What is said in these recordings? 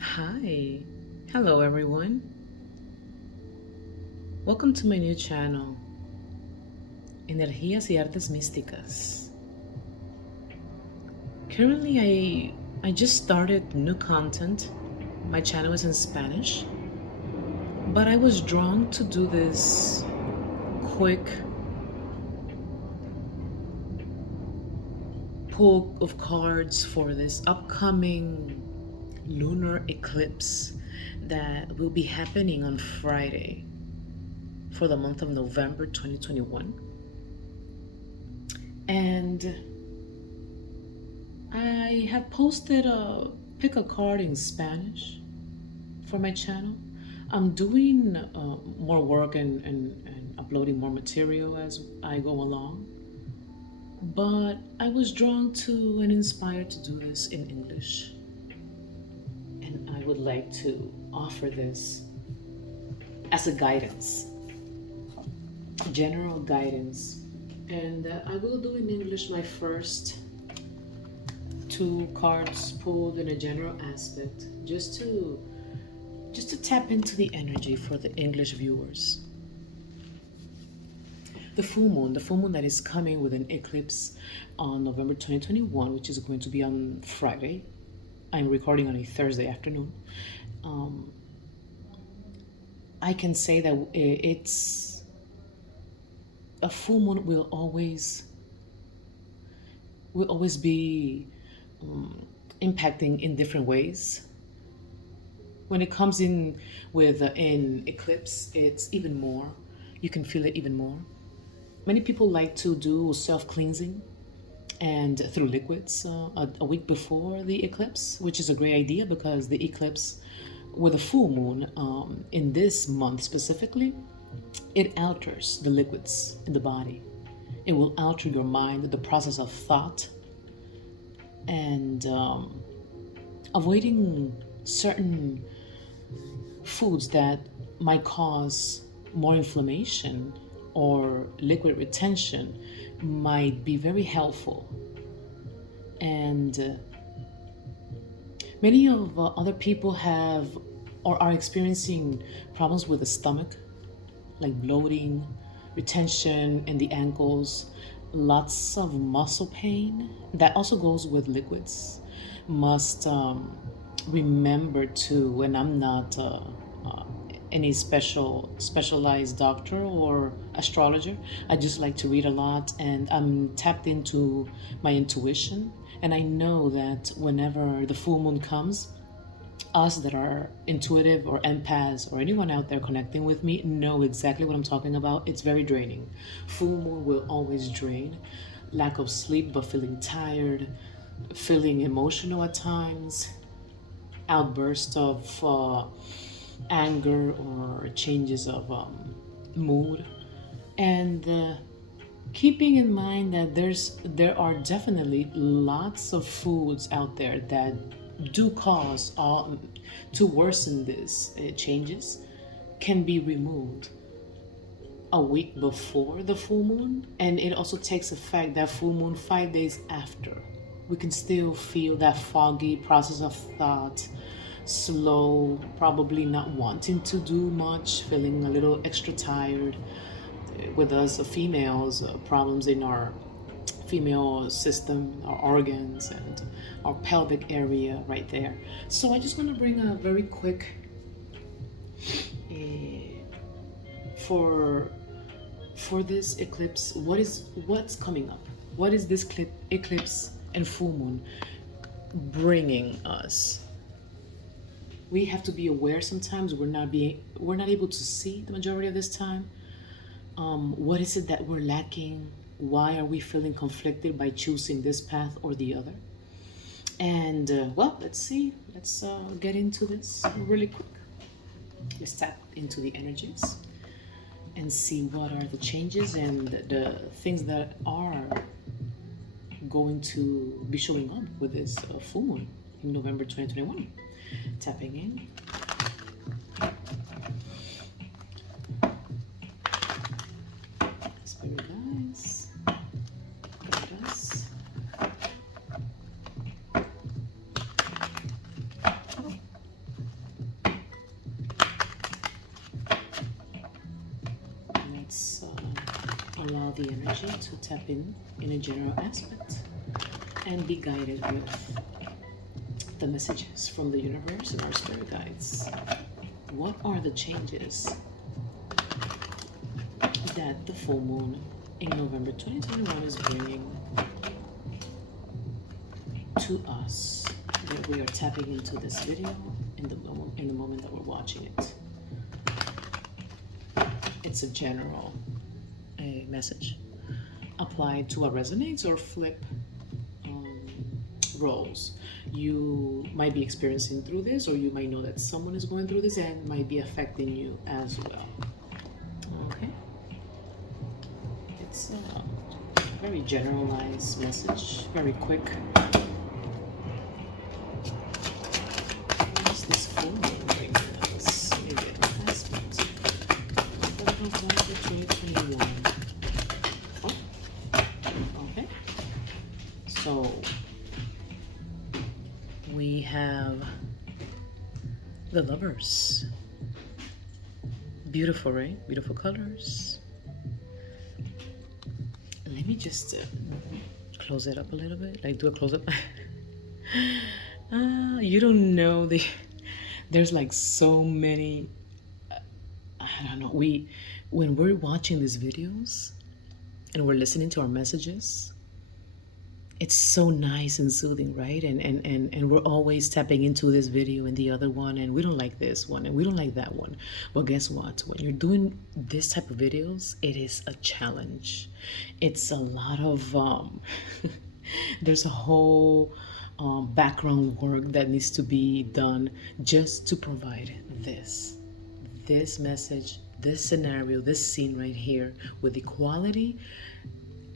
Hi. Hello, everyone. Welcome to my new channel, Energías y Artes Místicas. Currently, I just started new content. My channel is in Spanish, but I was drawn to do this quick pull of cards for this upcoming lunar eclipse that will be happening on Friday for the month of November 2021. And I have posted a pick a card in Spanish for my channel. I'm doing more work and uploading more material as I go along. But I was drawn to and inspired to do this in English. And I would like to offer this as a guidance, general guidance. And I will do in English my first two cards pulled in a general aspect just to tap into the energy for the English viewers. The full moon that is coming with an eclipse on November 2021, which is going to be on Friday. I'm recording on a Thursday afternoon. Um, I can say that it's a full moon will always be impacting in different ways. When it comes in with an eclipse, it's even more. You can feel it even more. Many people like to do self cleansing and through liquids a week before the eclipse, which is a great idea because the eclipse with a full moon in this month specifically, it alters the liquids in the body. It will alter your mind, the process of thought, and avoiding certain foods that might cause more inflammation or liquid retention might be very helpful. And many of other people have or are experiencing problems with the stomach, like bloating, retention in the ankles, lots of muscle pain. That also goes with liquids. Must remember to, and I'm not uh, any specialized doctor or astrologer. I just like to read a lot, and I'm tapped into my intuition. And I know that whenever the full moon comes, us that are intuitive or empaths or anyone out there connecting with me know exactly what I'm talking about. It's very draining. Full moon will always drain. Lack of sleep, but feeling tired, feeling emotional at times, outbursts of anger or changes of mood, and keeping in mind that there are definitely lots of foods out there that do cause all to worsen this changes can be removed a week before the full moon, and it also takes effect that full moon 5 days after. We can still feel that foggy process of thought, slow, probably not wanting to do much, feeling a little extra tired. With us females, problems in our female system, our organs, and our pelvic area right there. So I just want to bring a very quick for for this eclipse. What's coming up? What is this eclipse and full moon bringing us? We have to be aware. Sometimes we're not able to see the majority of this time. What is it that we're lacking? Why are we feeling conflicted by choosing this path or the other? And well, let's see. Let's get into this really quick. Let's tap into the energies and see what are the changes and the things that are going to be showing up with this full moon in November 2021. Tapping in. Spirit guides. Guide us. allow the energy to tap in a general aspect and be guided with the messages from the universe and our spirit guides. What are the changes that the full moon in November 2021 is bringing to us that we are tapping into this video in the moment that we're watching it? It's a general message. Apply to what resonates or flip roles. You might be experiencing through this, or you might know that someone is going through this and might be affecting you as well. Okay. It's a very generalized message, very quick. What is this full moon bringing us? Maybe an aspect. November 2021. Okay. So we have the Lovers. Beautiful, right? Beautiful colors. Let me just close it up a little bit. Like do a close up. You don't know there's like so many. I don't know. When we're watching these videos and we're listening to our messages, it's so nice and soothing, right? And we're always tapping into this video and the other one, and we don't like this one and we don't like that one. Well, guess what? When you're doing this type of videos, it is a challenge. It's a lot of there's a whole background work that needs to be done just to provide this message, this scenario, this scene right here with equality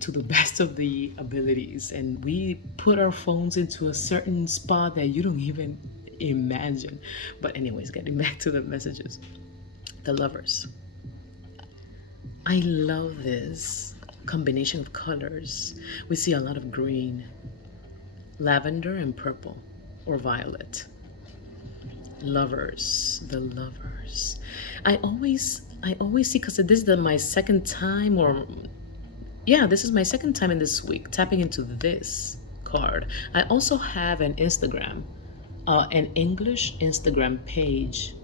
to the best of the abilities. And we put our phones into a certain spot that you don't even imagine. But anyways, getting back to the messages. The Lovers. I love this combination of colors. We see a lot of green, lavender and purple or violet. Lovers, the Lovers. I always see, because this is my second time, or yeah, this is my second time in this week tapping into this card. I also have an Instagram, an English Instagram page,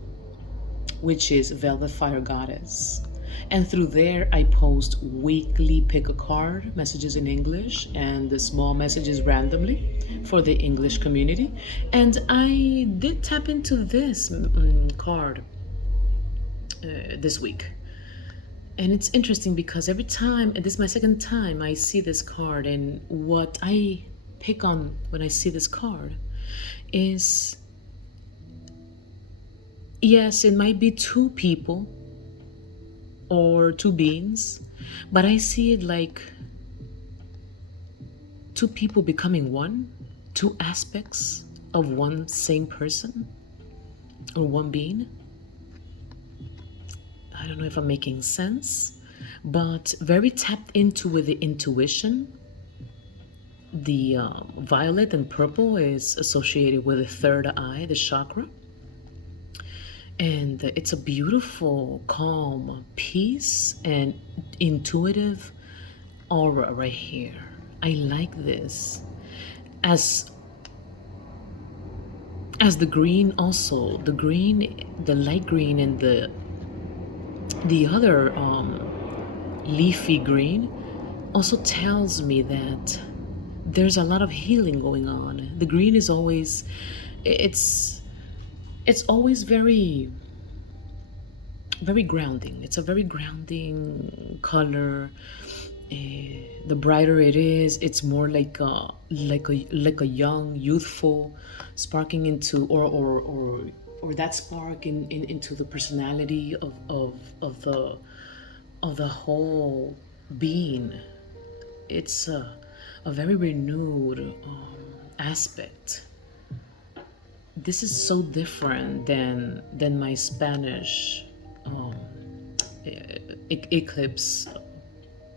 which is Velvet Fire Goddess. And through there, I post weekly pick a card messages in English and the small messages randomly for the English community. And I did tap into this card this week. And it's interesting because every time, and this is my second time, I see this card, and what I pick on when I see this card is, yes, it might be two people or two beings, but I see it like two people becoming one, two aspects of one same person or one being. I don't know if I'm making sense, but very tapped into with the intuition. The violet and purple is associated with the third eye, the chakra. And it's a beautiful, calm, peace and intuitive aura right here. I like this. As the green also, the green, the light green and the other leafy green also tells me that there's a lot of healing going on. The green is always, it's always very grounding. It's a very grounding color. The brighter it is, it's more like a young, youthful, sparking into or that spark into the personality of the whole being. It's a very renewed aspect. This is so different than my Spanish eclipse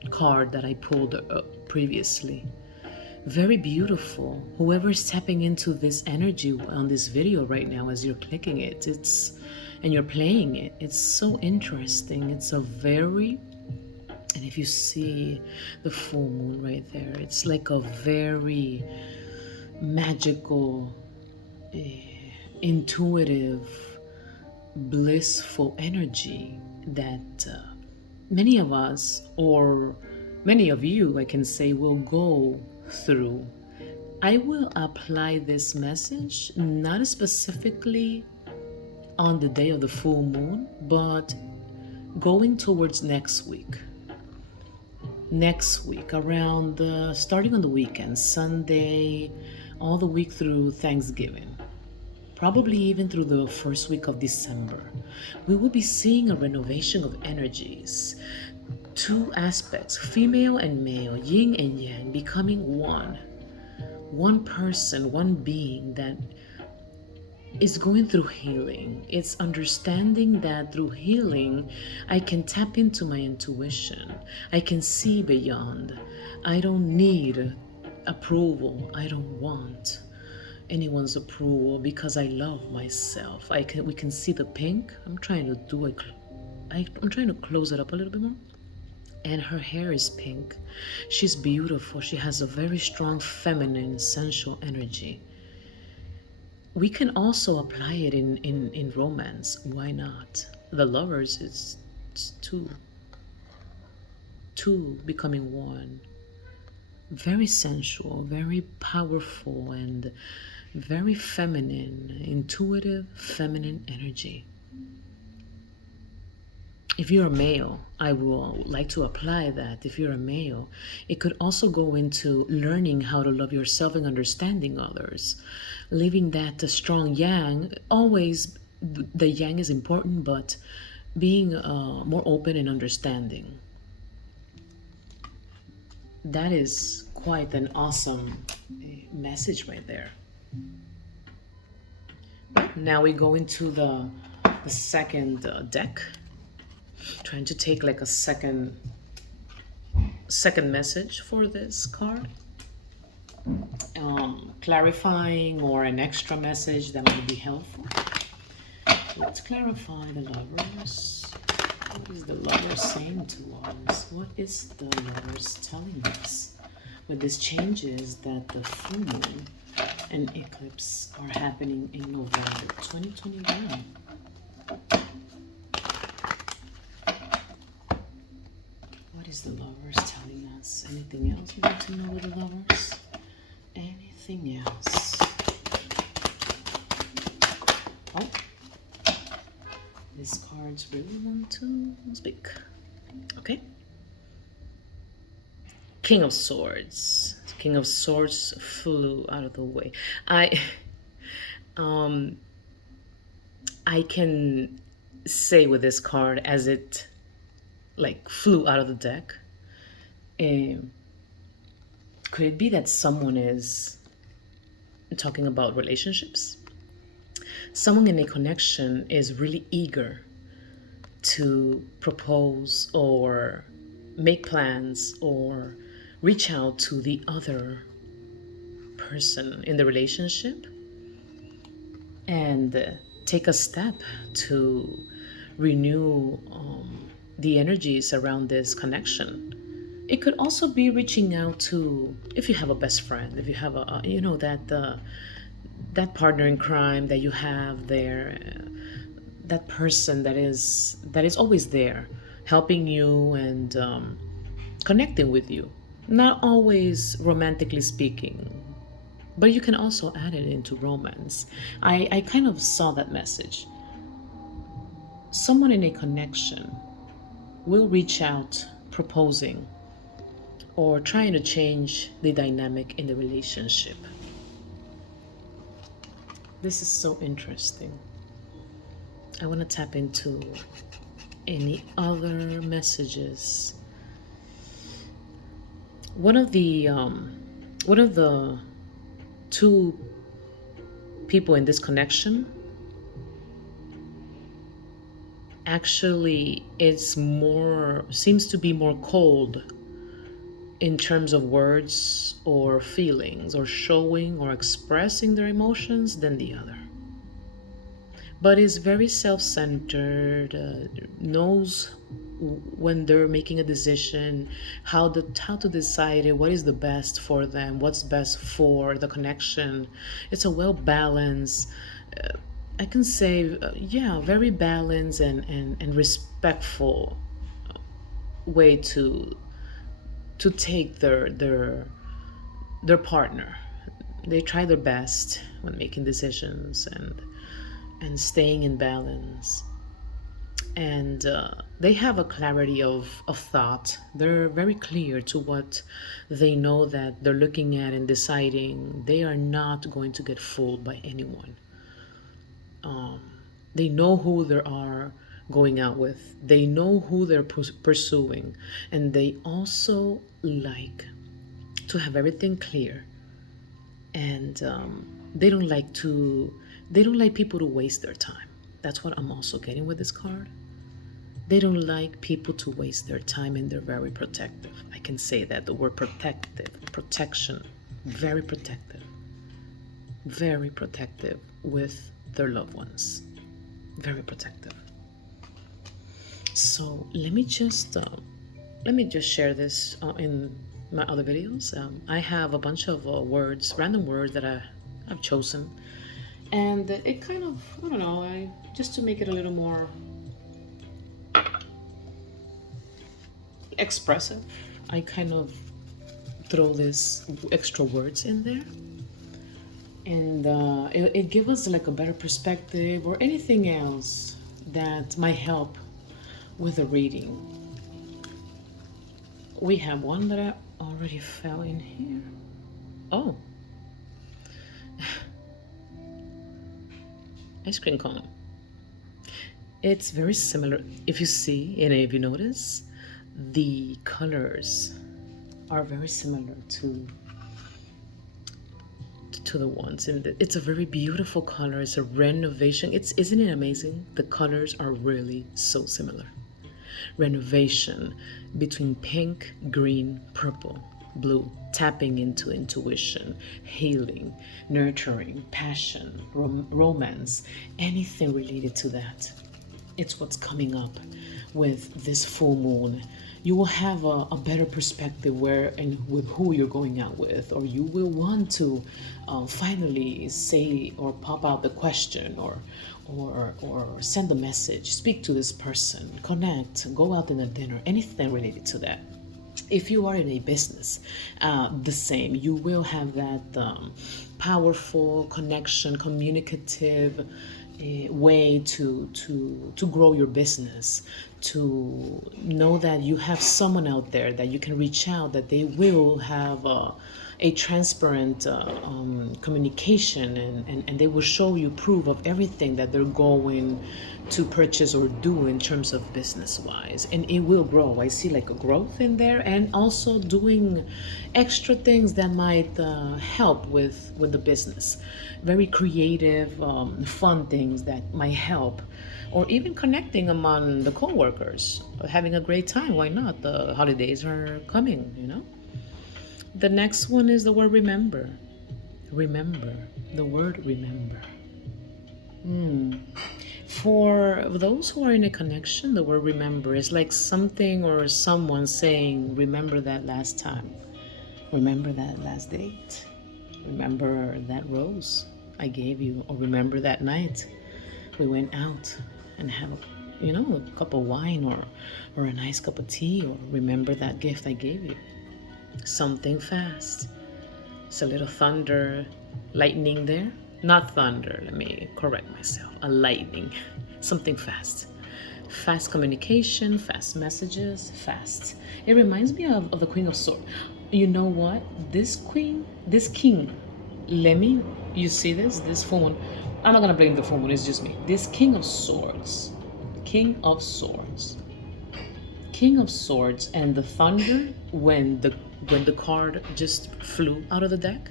card that I pulled previously. Very beautiful. Whoever's tapping into this energy on this video right now as you're clicking it, and you're playing it, it's so interesting. It's a very And if you see the full moon right there, it's like a very magical, intuitive, blissful energy that many of us, or many of you, I can say, will go through. I will apply this message not specifically on the day of the full moon, but going towards next week. Next week, around starting on the weekend, Sunday, all the week through Thanksgiving, probably even through the first week of December, we will be seeing a renovation of energies. Two aspects, female and male, yin and yang, becoming one. One person, one being that is going through healing. It's understanding that through healing, I can tap into my intuition. I can see beyond. I don't need approval. I don't want anyone's approval because I love myself. We can see the pink. I'm trying to close it up a little bit more. And her hair is pink. She's beautiful. She has a very strong feminine, sensual energy. We can also apply it in romance. Why not? The lovers is two becoming one. Very sensual, very powerful, and very feminine, intuitive, feminine energy. If you're a male, I will like to apply that. If you're a male, it could also go into learning how to love yourself and understanding others. Leaving that strong yang, always the yang is important, but being more open and understanding. That is quite an awesome message right there. Now we go into the second deck, trying to take like a second message for this card, clarifying or an extra message that might be helpful. Let's clarify the lovers. What is the lovers saying to us? What is the lovers telling us with these changes that the full moon and eclipse are happening in November 2021? What is the lovers telling us? Anything else we need to know with the lovers? Anything else? Oh, these cards really want to speak. Okay. King of Swords. King of Swords flew out of the way. I can say with this card as it like flew out of the deck. Could it be that someone is talking about relationships? Someone in a connection is really eager to propose or make plans or reach out to the other person in the relationship and take a step to renew the energies around this connection. It could also be reaching out to, if you have a best friend, if you have a that partner in crime that you have there, that person that is always there, helping you and connecting with you. Not always romantically speaking, but you can also add it into romance. I kind of saw that message. Someone in a connection will reach out proposing or trying to change the dynamic in the relationship. This is so interesting. I want to tap into any other messages. One of the two people in this connection actually seems to be more cold in terms of words or feelings or showing or expressing their emotions than the other, but is very self-centered, knows when they're making a decision, how to decide what is the best for them, what's best for the connection. It's a well balanced, I can say, yeah, very balanced and respectful way to take their partner. They try their best when making decisions and staying in balance. And they have a clarity of thought. They're very clear to what they know that they're looking at and deciding. They are not going to get fooled by anyone. Um, they know who they are going out with. They know who they're pursuing, and they also like to have everything clear. And they don't like to. They don't like people to waste their time. That's what I'm also getting with this card. They don't like people to waste their time, and they're very protective. I can say that the word protective, protection, very protective with their loved ones, very protective. So let me just share this in my other videos. I have a bunch of words, random words that I've chosen, and it kind of, I don't know, I just to make it a little more expressive, I kind of throw this extra words in there, and it gives us like a better perspective or anything else that might help with the reading. We have one that I already fell in here. Oh, ice cream cone. It's very similar. If you see and if you notice, the colors are very similar to the ones in the, it's a very beautiful color. It's a renovation. It's, isn't it amazing? The colors are really so similar. Renovation between pink, green, purple, blue, tapping into intuition, healing, nurturing, passion, romance, anything related to that. It's what's coming up with this full moon. You will have a better perspective where and with who you're going out with, or you will want to finally say or pop out the question, or send a message, speak to this person, connect, go out in a dinner, anything related to that. If you are in a business, the same. You will have that powerful connection, communicative way to grow your business, to know that you have someone out there that you can reach out, that they will have a transparent communication, and they will show you proof of everything that they're going to purchase or do in terms of business wise, and it will grow. I see like a growth in there, and also doing extra things that might help with the business, very creative, fun things that might help, or even connecting among the co-workers, having a great time. Why not? The holidays are coming, you know. The next one is the word remember. Remember, the word remember. For those who are in a connection, the word remember is like something or someone saying, remember that last time. Remember that last date. Remember that rose I gave you. Or remember that night we went out and have a cup of wine, or a nice cup of tea. Or remember that gift I gave you. Something fast. It's a little thunder, lightning there. Not thunder, let me correct myself. A lightning. Something fast. Fast communication, fast messages, fast. It reminds me of the Queen of Swords. You know what? This queen, this king, you see this? This full moon. I'm not gonna blame the full moon, it's just me. This King of Swords. King of Swords. King of Swords and the thunder, when the card just flew out of the deck,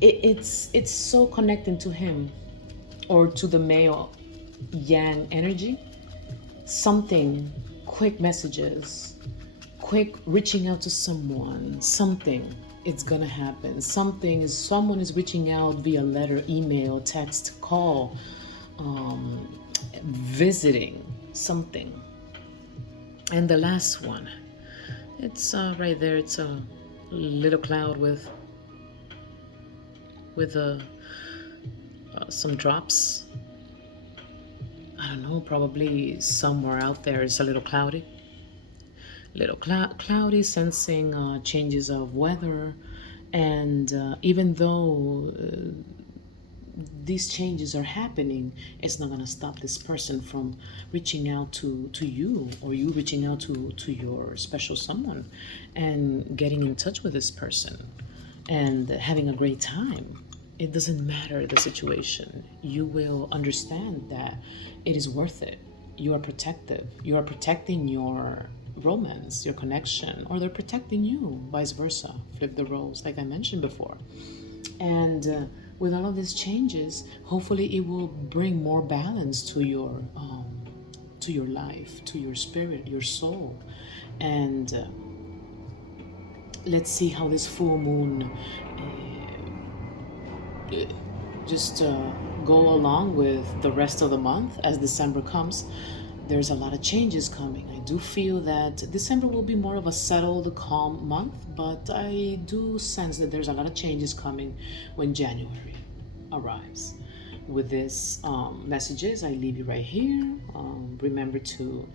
it's so connecting to him, or to the male yang energy. Something, quick messages, quick reaching out to someone, something, it's gonna happen. Someone is reaching out via letter, email, text, call, visiting, something. And the last one, it's right there. It's a little cloud with some drops. I don't know, probably somewhere out there it's a little cloudy. Cloudy, sensing changes of weather. And even though these changes are happening, it's not going to stop this person from reaching out to you, or you reaching out to your special someone and getting in touch with this person and having a great time. It doesn't matter the situation. You will understand that it is worth it. You are protective. You are protecting your romance, your connection, or they're protecting you, vice versa. Flip the roles, like I mentioned before. And with all of these changes, hopefully it will bring more balance to your life, to your spirit, your soul. And let's see how this full moon just go along with the rest of the month as December comes. There's a lot of changes coming. I do feel that December will be more of a settled, calm month, but I do sense that there's a lot of changes coming when January arrives. With this messages, I leave you right here. Remember to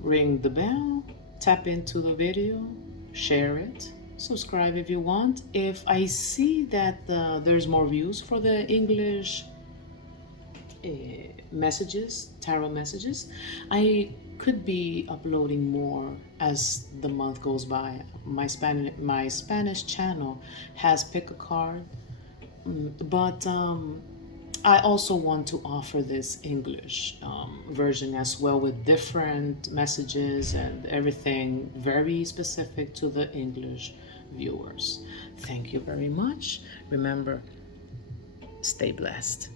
ring the bell, tap into the video, share it, subscribe if you want. If I see that there's more views for the English messages, tarot messages, I could be uploading more as the month goes by. My Spanish channel has pick a card, but I also want to offer this English version as well, with different messages and everything very specific to the English viewers. Thank you very much. Remember, stay blessed.